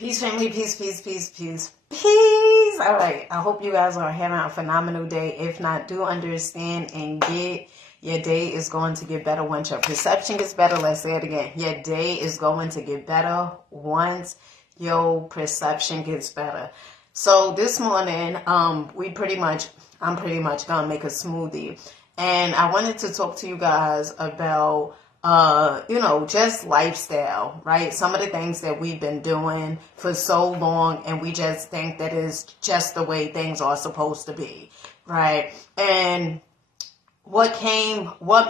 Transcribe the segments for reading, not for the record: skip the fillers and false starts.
Peace, family. Peace, peace, peace, peace, peace. All right. I hope you guys are having a phenomenal day. If not, do understand and get your day is going to get better once your perception gets better. Let's say it again. Your day is going to get better once your perception gets better. So this morning, I'm pretty much gonna make a smoothie, and I wanted to talk to you guys about just lifestyle, right? Some of the things that we've been doing for so long, and we just think that is just the way things are supposed to be, right? And what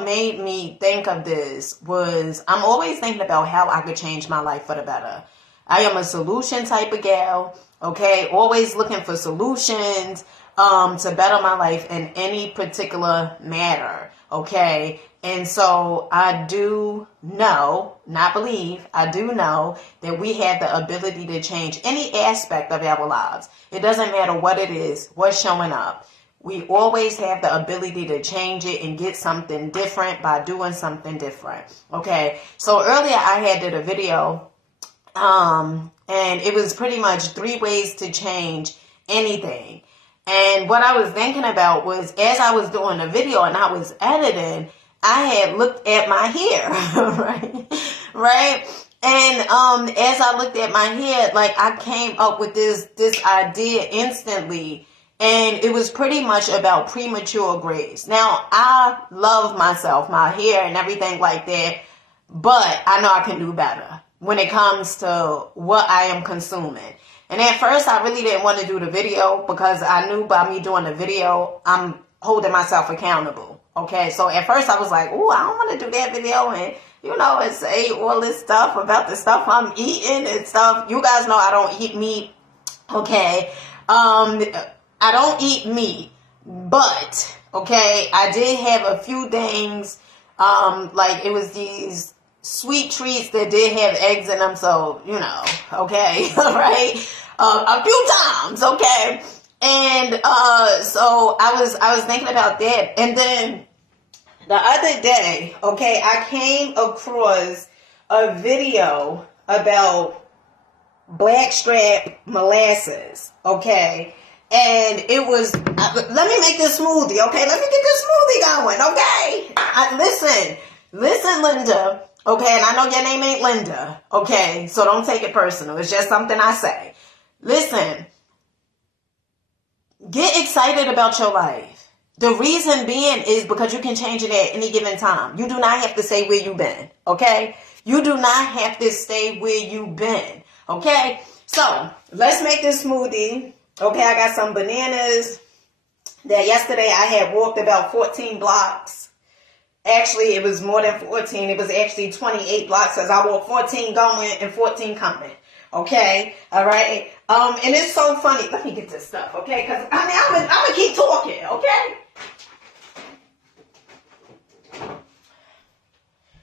made me think of this was I'm always thinking about how I could change my life for the better. I am a solution type of gal, okay? Always looking for solutions to better my life in any particular matter, okay? And so I do know, not believe, I do know that we have the ability to change any aspect of our lives. It doesn't matter what it is, what's showing up. We always have the ability to change it and get something different by doing something different. Okay. So earlier I had did a video, and it was pretty much 3 ways to change anything. And what I was thinking about was, as I was doing the video and I was editing, I had looked at my hair, right? And as I looked at my hair, like, I came up with this idea instantly, and it was pretty much about premature grays. Now, I love myself, my hair and everything like that, but I know I can do better when it comes to what I am consuming. And at first, I really didn't want to do the video because I knew by me doing the video, I'm holding myself accountable. Okay, so at first I was like, "Ooh, I don't want to do that video and, and say all this stuff about the stuff I'm eating and stuff." You guys know I don't eat meat. Okay, I don't eat meat, but okay, I did have a few things. Like it was these sweet treats that did have eggs in them, so okay, right? A few times, okay. And so I was thinking about that, and then the other day, okay, I came across a video about blackstrap molasses, okay, and it was, let me make this smoothie, okay, let me get this smoothie going, okay. Listen, Linda, okay, and I know your name ain't Linda, okay, so don't take it personal. It's just something I say. Listen. Get excited about your life. The reason being is because you can change it at any given time. You do not have to stay where you've been, okay? You do not have to stay where you've been, okay? So, let's make this smoothie. Okay, I got some bananas that yesterday I had walked about 14 blocks. Actually, it was more than 14. It was actually 28 blocks because I walked 14 going and 14 coming. Okay, all right. And it's so funny. Let me get this stuff, okay? Because I'm gonna keep talking, okay?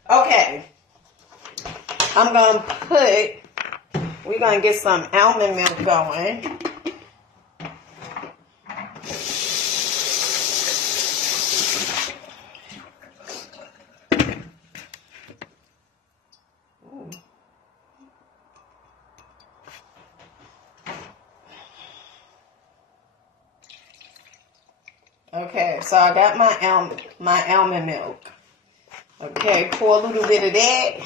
Okay. We're gonna get some almond milk going. Okay, so I got my almond milk. Okay, pour a little bit of that,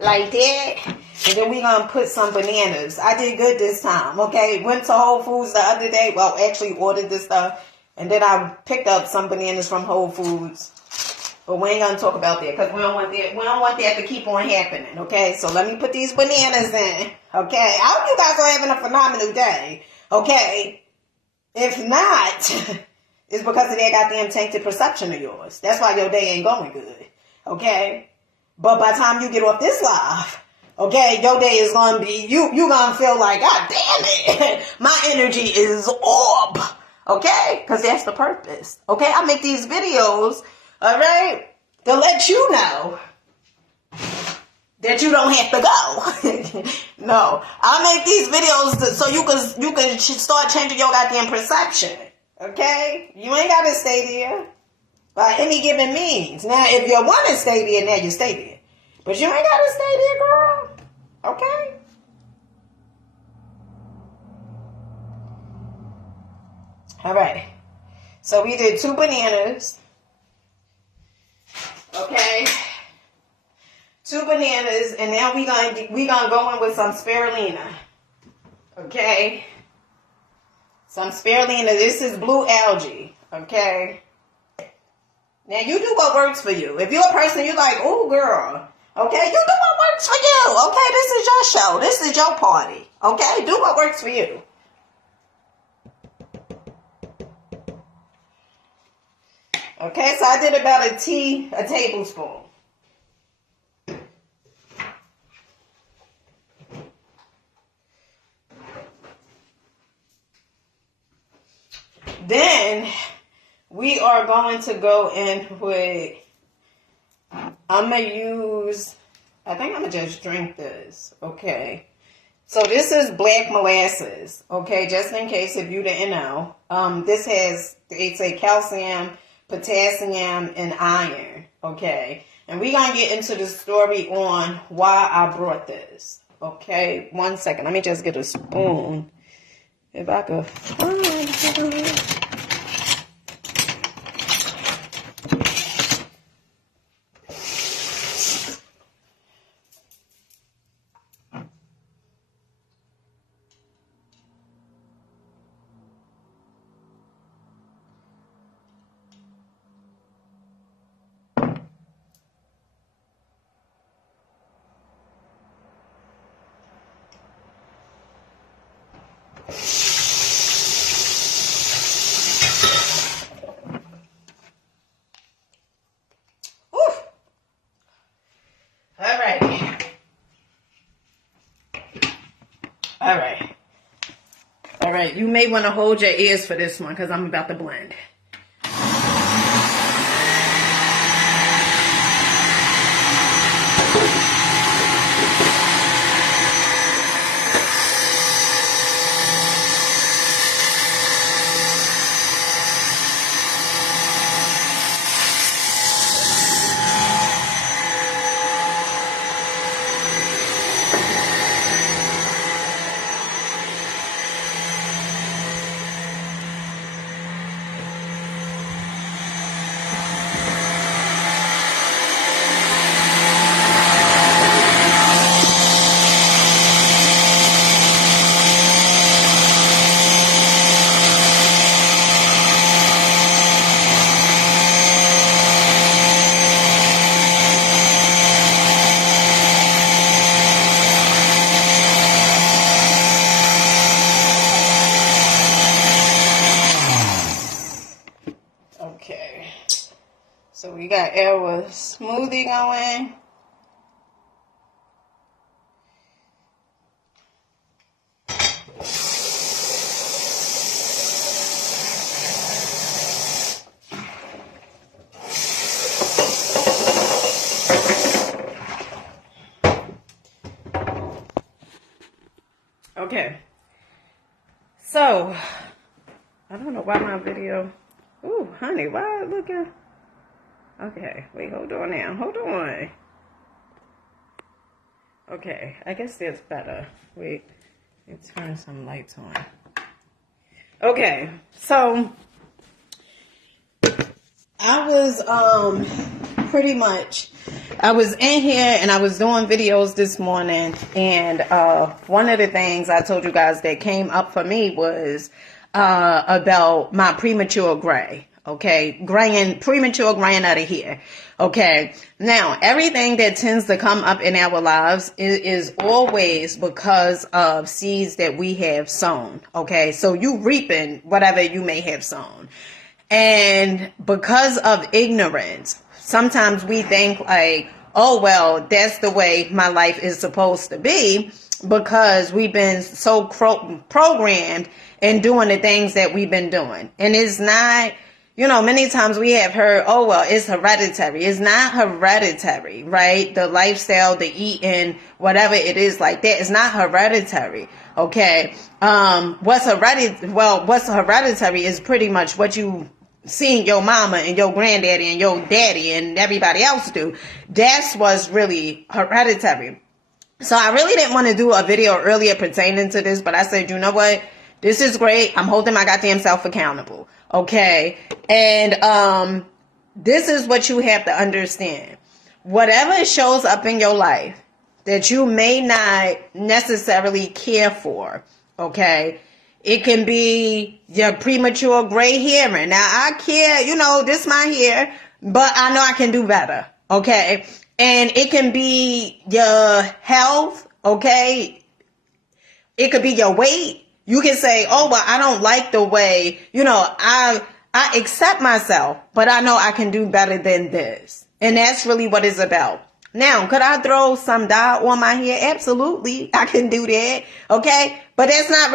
like that, and then we're gonna put some bananas. I did good this time, okay? Went to Whole Foods the other day, well, actually ordered this stuff, and then I picked up some bananas from Whole Foods. But we ain't gonna talk about that, because we don't want that to keep on happening, okay? So let me put these bananas in, okay? I hope you guys are having a phenomenal day, okay? If not, it's because of that goddamn tainted perception of yours. That's why your day ain't going good. Okay? But by the time you get off this live, okay, your day is gonna be, you gonna feel like, God damn it, my energy is up. Okay? Because that's the purpose. Okay? I make these videos, alright, to let you know that you don't have to go. No. I make these videos so you can start changing your goddamn perception. Okay? You ain't gotta stay there by any given means. Now, if you want to stay there, now you stay there. But you ain't gotta stay there, girl. Okay? All right. So we did 2 bananas. Okay. 2 bananas, and now we gonna go in with some spirulina. Okay. Some spirulina. This is blue algae. Okay. Now you do what works for you. If you're a person you like, oh girl, okay, you do what works for you. Okay, this is your show. This is your party. Okay, do what works for you. Okay, so I did about a tablespoon. Then we are going to go in with, I'm going to use, I think I'm going to just drink this. Okay. So this is black molasses. Okay. Just in case if you didn't know. This has, they say calcium, potassium, and iron. Okay. And we're going to get into the story on why I brought this. Okay. 1 second. Let me just get a spoon. If I could find it. All right. You may want to hold your ears for this one because I'm about to blend. Okay, so we got our smoothie going. Okay, so I don't know why my video. Ooh, honey, why it looking? Okay, wait, hold on now. Hold on. Okay, I guess that's better. Wait, let's turn some lights on. Okay, so I was pretty much, I was in here and I was doing videos this morning, and one of the things I told you guys that came up for me was about my premature gray. Okay, premature graying out of here. Okay, now everything that tends to come up in our lives is always because of seeds that we have sown. Okay, so you reaping whatever you may have sown. And because of ignorance, sometimes we think like, oh, well, that's the way my life is supposed to be, because we've been so programmed in doing the things that we've been doing. And it's not, you know, many times we have heard, oh, well, it's hereditary. It's not hereditary, right? The lifestyle, the eating, whatever it is like that, it's not hereditary. Okay. What's hereditary is pretty much what you seen your mama and your granddaddy and your daddy and everybody else do. That's what's really hereditary. So I really didn't want to do a video earlier pertaining to this, but I said, you know what? This is great. I'm holding my goddamn self accountable. Okay. And this is what you have to understand. Whatever shows up in your life that you may not necessarily care for, okay? It can be your premature gray hairing. Now, I care, this my hair, but I know I can do better, okay? And it can be your health, okay? It could be your weight. You can say, oh, well, I don't like the way, I accept myself, but I know I can do better than this. And that's really what it's about. Now, could I throw some dye on my hair? Absolutely. I can do that. Okay. But that's not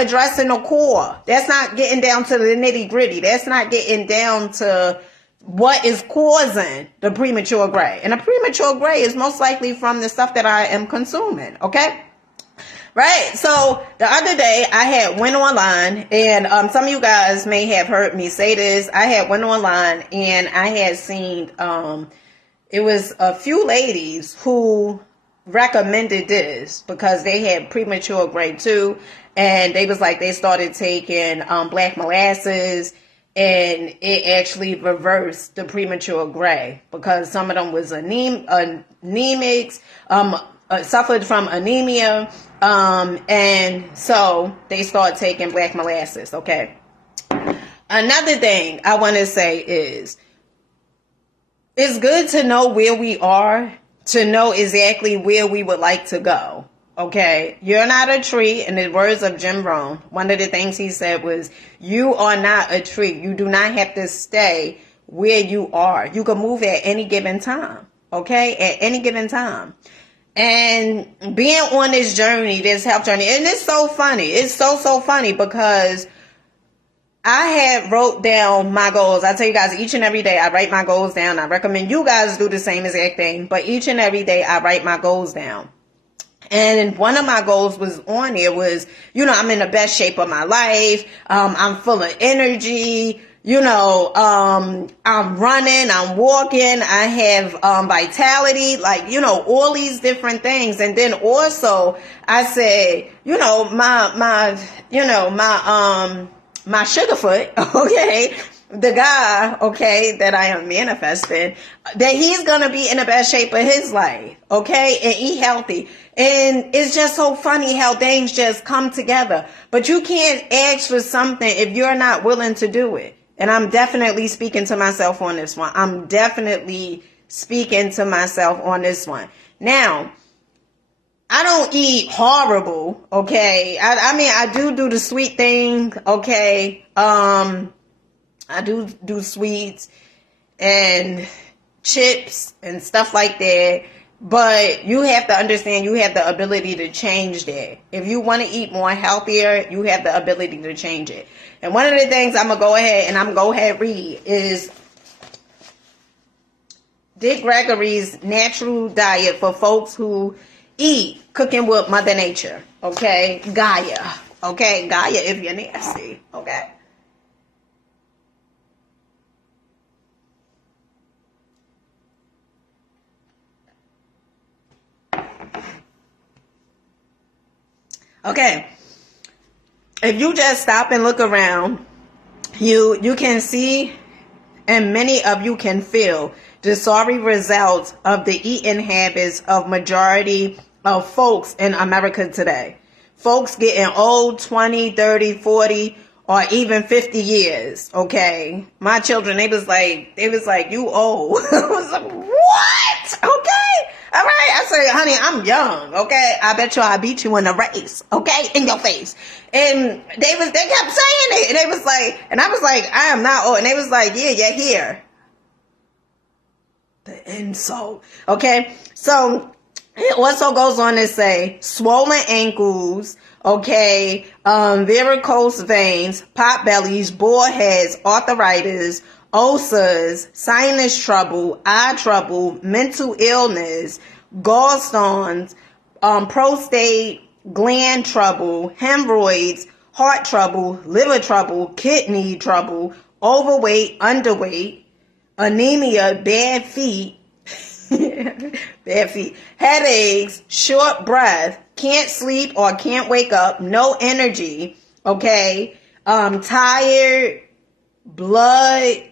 addressing the core. That's not getting down to the nitty gritty. That's not getting down to what is causing the premature gray. And the premature gray is most likely from the stuff that I am consuming. Okay. Right. So the other day I had went online, and some of you guys may have heard me say this. I had went online and I had seen it was a few ladies who recommended this because they had premature gray too, and they was like they started taking black molasses, and it actually reversed the premature gray because some of them was anemics, suffered from anemia, and so they start taking black molasses. Okay. Another thing I want to say is it's good to know where we are, to know exactly where we would like to go. Okay. You're not a tree. In the words of Jim Rohn, one of the things he said was, you are not a tree. You do not have to stay where you are. You can move at any given time. Okay. At any given time. And being on this journey, this health journey, and it's so funny. It's so funny because I had wrote down my goals. I tell you guys, each and every day I write my goals down. I recommend you guys do the same exact thing. But each and every day I write my goals down. And one of my goals was on there was, I'm in the best shape of my life. I'm full of energy. I'm running, I'm walking, I have vitality, all these different things. And then also I say, my sugarfoot, okay, the guy, okay, that I am manifesting, that he's going to be in the best shape of his life, okay, and eat healthy. And it's just so funny how things just come together. But you can't ask for something if you're not willing to do it. And I'm definitely speaking to myself on this one. Now, I don't eat horrible, okay? I mean, I do the sweet thing, okay? I do sweets and chips and stuff like that. But you have to understand you have the ability to change that. If you want to eat more healthier, you have the ability to change it. And one of the things I'm going to go ahead read is Dick Gregory's Natural Diet for Folks Who Eat, Cooking with Mother Nature. Okay? Gaia. Okay? Gaia if you're nasty. Okay? Okay. If you just stop and look around, you can see, and many of you can feel, the sorry results of the eating habits of majority of folks in America today. Folks getting old, 20, 30, 40, or even 50 years, okay? My children, they was like, you old. I was like, what? Okay? All right. I said, honey, I'm young, okay? I bet you I beat you in a race, okay? In your face. And they kept saying it. And they was like, and I was like, I am not old. And they was like, yeah, you're here. The insult, okay? So it also goes on to say swollen ankles, okay, varicose veins, pot bellies, bald heads, arthritis, ulcers, sinus trouble, eye trouble, mental illness, gallstones, prostate gland trouble, hemorrhoids, heart trouble, liver trouble, kidney trouble, overweight, underweight, anemia, bad feet, headaches, short breath, can't sleep or can't wake up, no energy, okay? Tired, blood,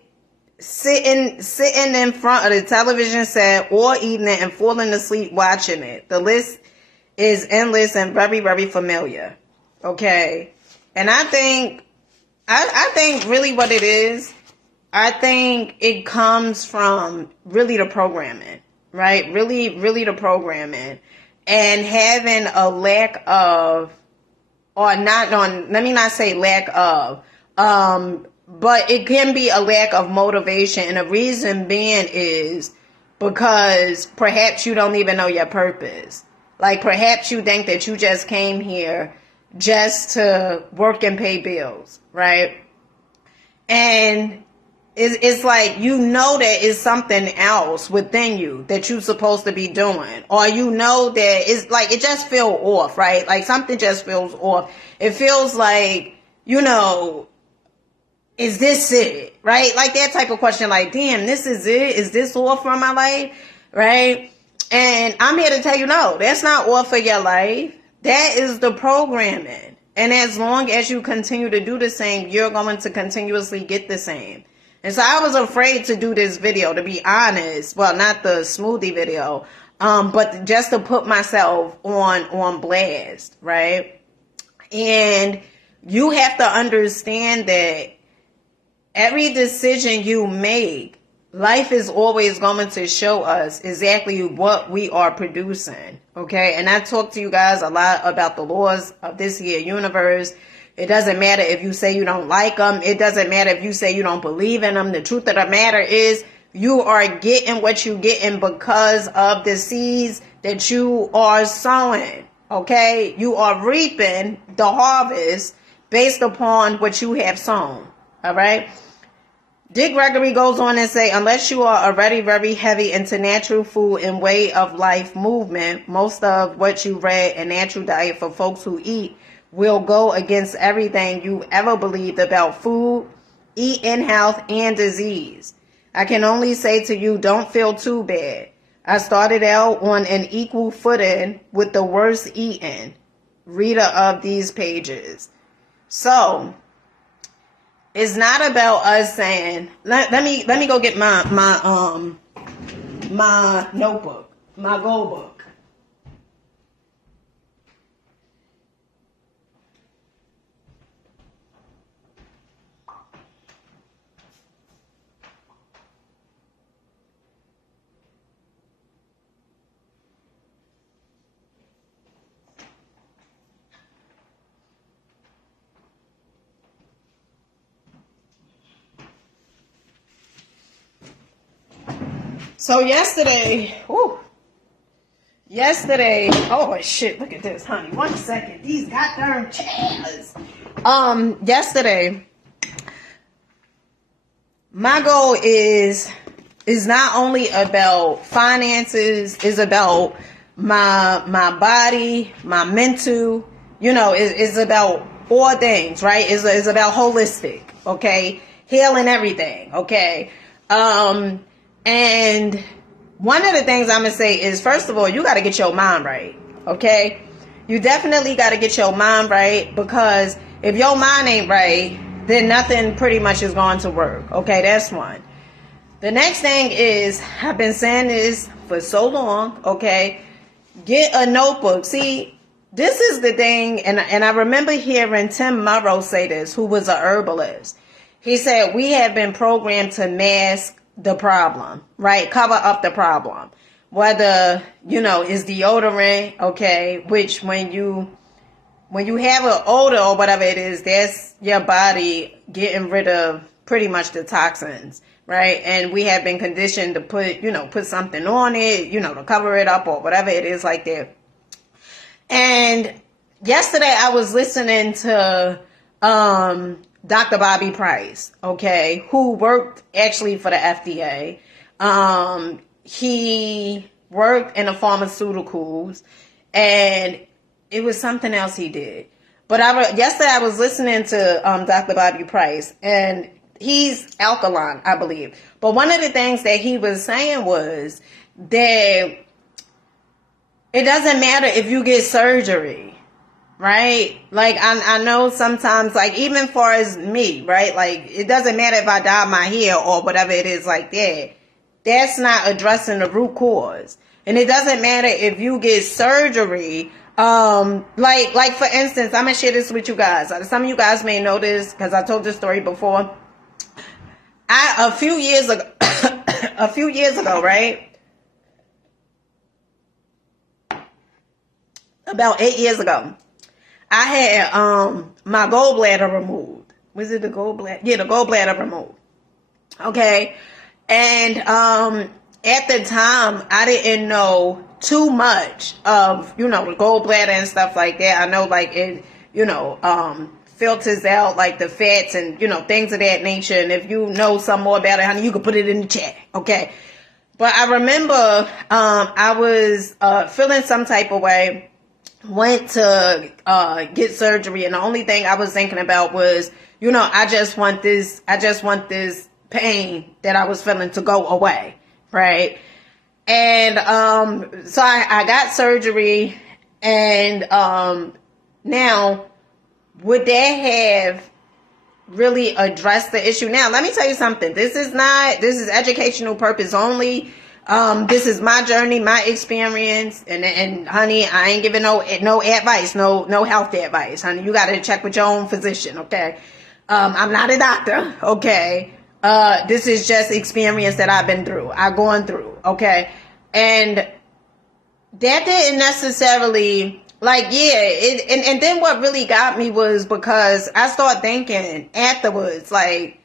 sitting in front of the television set all evening and falling asleep watching it. The list is endless and very, very familiar. Okay. And I think really what it is, I think it comes from really the programming, right? Really the programming, and having a lack of, or not on, let me not say lack of, but it can be a lack of motivation. And the reason being is because perhaps you don't even know your purpose. Like perhaps you think that you just came here just to work and pay bills, right? And it's like, you know, that it's something else within you that you're supposed to be doing. Or you know that it's like, it just feels off, right? Like something just feels off. It feels like, you know, is this it? Right? Like that type of question, like, damn, this is it? Is this all for my life? Right? And I'm here to tell you, no, that's not all for your life. That is the programming. And as long as you continue to do the same, you're going to continuously get the same. And so I was afraid to do this video, to be honest. Well, not the smoothie video, but just to put myself on blast, right? And you have to understand that every decision you make, life is always going to show us exactly what we are producing, okay? And I talk to you guys a lot about the laws of this here universe. It doesn't matter if you say you don't like them. It doesn't matter if you say you don't believe in them. The truth of the matter is you are getting what you're getting because of the seeds that you are sowing, okay? You are reaping the harvest based upon what you have sown, all right? Dick Gregory goes on and say, unless you are already very heavy into natural food and way of life movement, most of what you read in Natural Diet for Folks Who Eat will go against everything you ever believed about food, eating, health, and disease. I can only say to you, don't feel too bad. I started out on an equal footing with the worst eating reader of these pages. So it's not about us saying, let me go get my notebook, my goal book. So yesterday, oh shit, look at this, honey. 1 second, these goddamn chairs. Yesterday, my goal is not only about finances, it's about my body, my mental, you know, it's about all things, right? It's about holistic, okay? Healing everything, okay? And one of the things I'm going to say is, first of all, you got to get your mind right, okay? You definitely got to get your mind right, because if your mind ain't right, then nothing pretty much is going to work, okay? That's one. The next thing is, I've been saying this for so long, okay? Get a notebook. See, this is the thing, and I remember hearing Tim Morrow say this, who was a herbalist. He said, we have been programmed to mask the problem, right? Cover up the problem. Whether, you know, it's deodorant, okay, which when you have an odor or whatever it is, that's your body getting rid of pretty much the toxins, right? And we have been conditioned to put something on it, you know, to cover it up or whatever it is like that. And yesterday I was listening to Dr. Bobby Price, okay, who worked actually for the FDA. He worked in the pharmaceuticals, and it was something else he did. But yesterday I was listening to Dr. Bobby Price, and he's alkaline, I believe. But one of the things that he was saying was that it doesn't matter if you get surgery. right? Like, I know sometimes, like, even for as me, right? Like, it doesn't matter if I dye my hair or whatever it is like that. That's not addressing the root cause. And it doesn't matter if you get surgery. Like for instance, I'm gonna share this with you guys. Some of you guys may know this because I told this story before. A few years ago, right? About 8 years ago, I had my gallbladder removed. Was it the gallbladder? Yeah, the gallbladder removed. Okay. And at the time, I didn't know too much of, the gallbladder and stuff like that. I know, like, it, filters out, like, the fats and, things of that nature. And if you know some more about it, honey, you can put it in the chat, okay? But I remember I was feeling some type of way, went to get surgery, and the only thing I was thinking about was, I just want this pain that I was feeling to go away, right? And so I got surgery, and now would that have really addressed the issue? Now let me tell you something. This is educational purpose only. This is my journey, my experience, and honey, I ain't giving no advice, no health advice, honey. You got to check with your own physician, okay? I'm not a doctor, okay? This is just experience that I've been through. I've gone through, okay? And that didn't necessarily, like, and then what really got me was because I started thinking afterwards, like,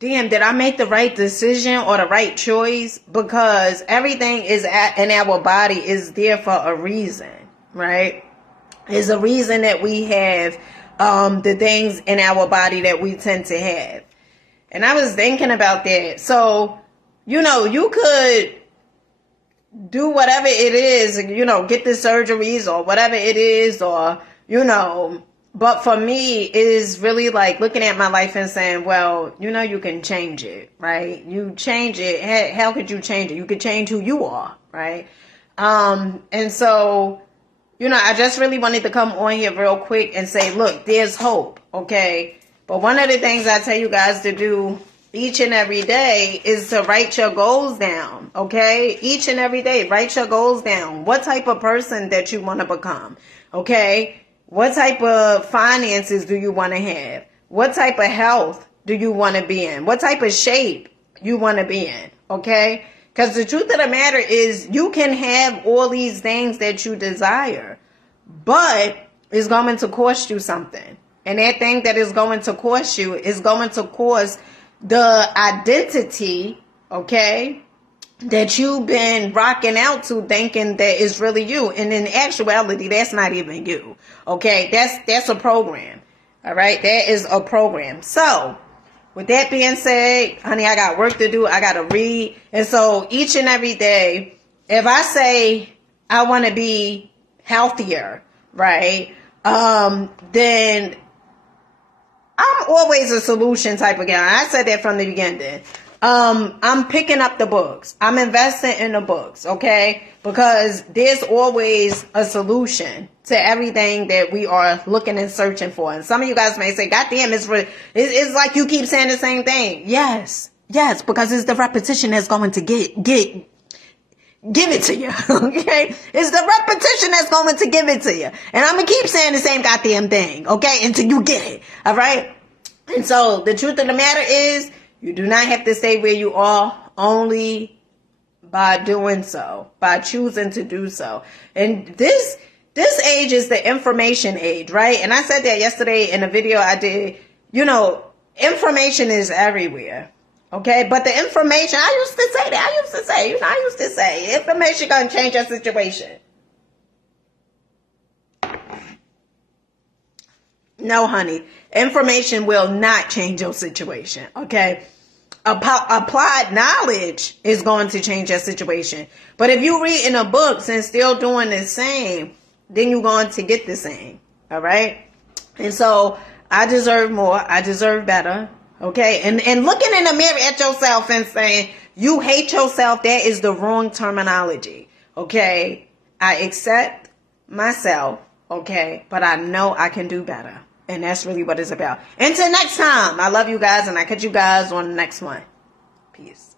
damn, did I make the right decision or the right choice? Because everything in our body is there for a reason, right? There's a reason that we have the things in our body that we tend to have. And I was thinking about that. So, you could do whatever it is, get the surgeries or whatever it is, or, but for me, it is really like looking at my life and saying, well, you can change it, right? You change it. How could you change it? You could change who you are, right? And so, I just really wanted to come on here real quick and say, look, there's hope, okay? But one of the things I tell you guys to do each and every day is to write your goals down, okay? Each and every day, write your goals down. What type of person that you want to become, okay? What type of finances do you want to have? What type of health do you want to be in? What type of shape you want to be in, okay? Because the truth of the matter is you can have all these things that you desire, but it's going to cost you something. And that thing that is going to cost you is going to cost the identity, okay, that you've been rocking out to thinking that is really you. And in actuality, that's not even you, okay? That's a program, all right? That is a program. So, with that being said, honey, I got work to do. I got to read. And so, each and every day, if I say I want to be healthier, right, then I'm always a solution type of guy. I said that from the beginning. I'm picking up the books. I'm investing in the books, okay? Because there's always a solution to everything that we are looking and searching for. And some of you guys may say, God damn, it's like you keep saying the same thing. Yes, because it's the repetition that's going to give it to you, okay? It's the repetition that's going to give it to you. And I'm going to keep saying the same goddamn thing, okay? Until you get it, all right? And so the truth of the matter is, you do not have to stay where you are only by doing so, by choosing to do so. And this age is the information age, right? And I said that yesterday in a video I did. Information is everywhere. Okay, but the information, I used to say, information gonna change your situation. No, honey, information will not change your situation, okay? Applied knowledge is going to change your situation. But if you're reading a book and still doing the same, then you're going to get the same, all right? And so, I deserve more, I deserve better. Okay, and looking in the mirror at yourself and saying you hate yourself, that is the wrong terminology. Okay, I accept myself. okay? But I know I can do better. And that's really what it's about. Until next time, I love you guys, and I catch you guys on the next one. Peace.